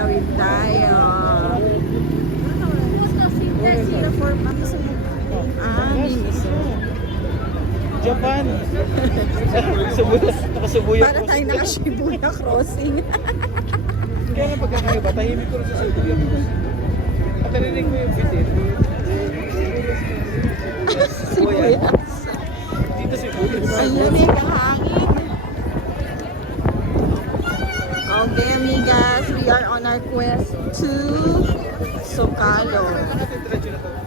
Tawid tayo. Miniso. Japan. Nakasubuya. Para tayo naka-Shibuya crossing. Kaya nga pagkakaiba, tahimik ko rin sa Shibuya crossing. At narinig mo yung bitin. Sibuyas. Dito Shibuya. Ang lamig ang hangin. Okay, amigas, we are on our quest to Socalo.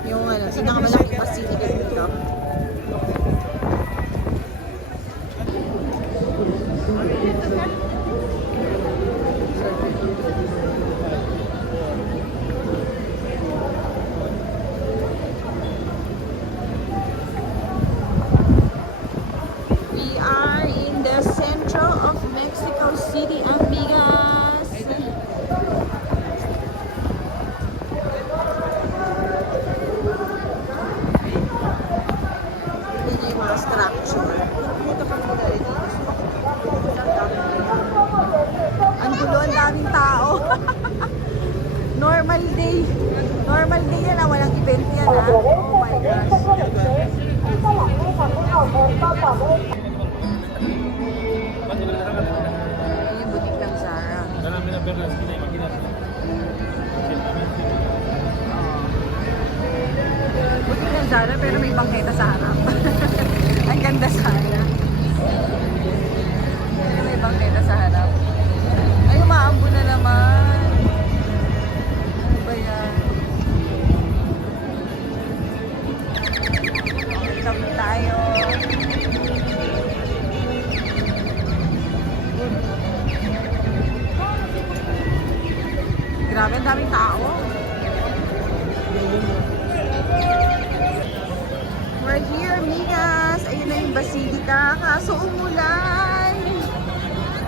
Yung pinakamalaking facility dito. We are in the centro of Mexico City, amigas. Yan yung mga structure. Ang gulo, ang daming tao. Normal day. Normal day yan na walang event yan ha. Oh my gosh. Ayun, butik ng Zara. Butik ng Zara pero may bangketa sa harap. Ang ganda sana. Pero may bangketa sa harap. Ay, umaambo na naman. Ano ba yan? Kami tayo. Grabe, ang daming tao. We're here, amigas. Ayun na yung Basilica. Kaso umulan.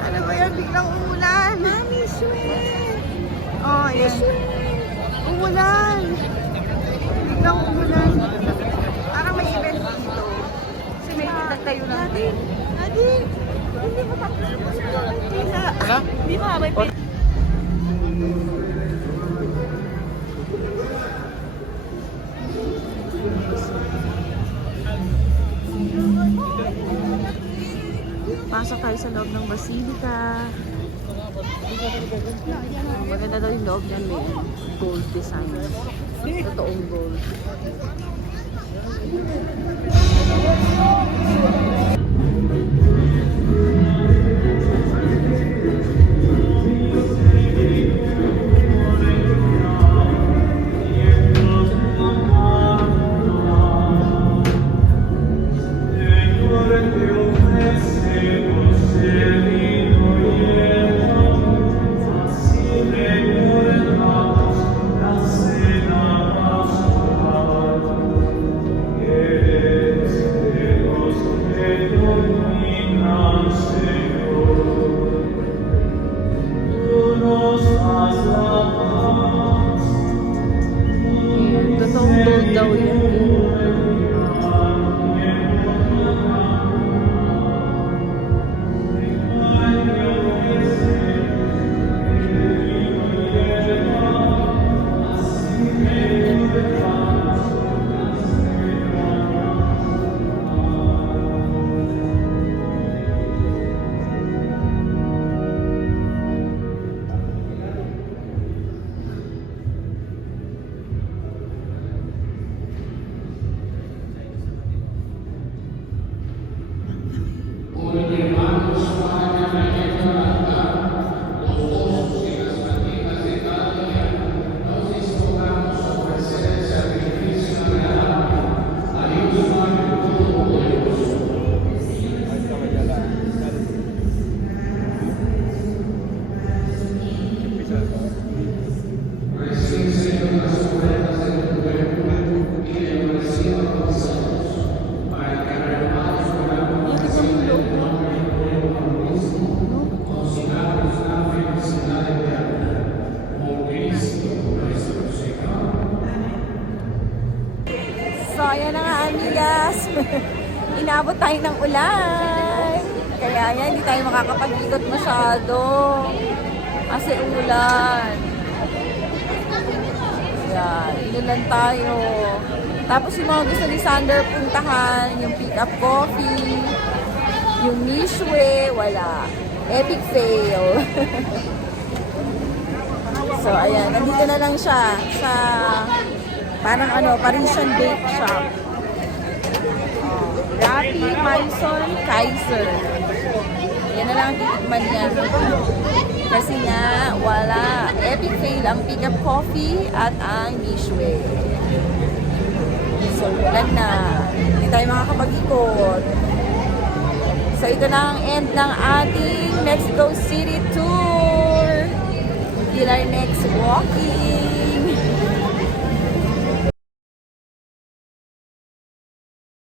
Ano ba yan? Biglang umulan. Mami, sweet. Oh, ayan. Umulan. Biglang umulan. Parang may event dito. Kasi may nagtayo ng tent. Adi, hindi mo tapos sa Kayla. Wala? Hindi mo may tent. Pasok tayo sa loob ng Basilica. Maganda daw yung loob niyan, may gold design. Totoong gold. Totoong gold daw yan. So, ayan na nga, amigas. Inabot tayo ng ulan. Kaya yan, hindi tayo makakapag-ikot masyado. Kasi ulan. Ayan, inulan tayo. Tapos yung mga gusto ni Sander puntahan, yung Pick Up Coffee, yung Mishwe, wala. Epic fail. So, ayan, nandito na lang siya sa parang Parisian bake shop. Rappi, Maison, Kaiser. Yan na lang ang titikman niya. Kasi nga, wala. Epic fail ang Pick Up Coffee at ang Mishwe. So, ulan na. Hindi tayo makakapag-ikot. So, ito na ang end ng ating Mexico City tour. Till our next walking.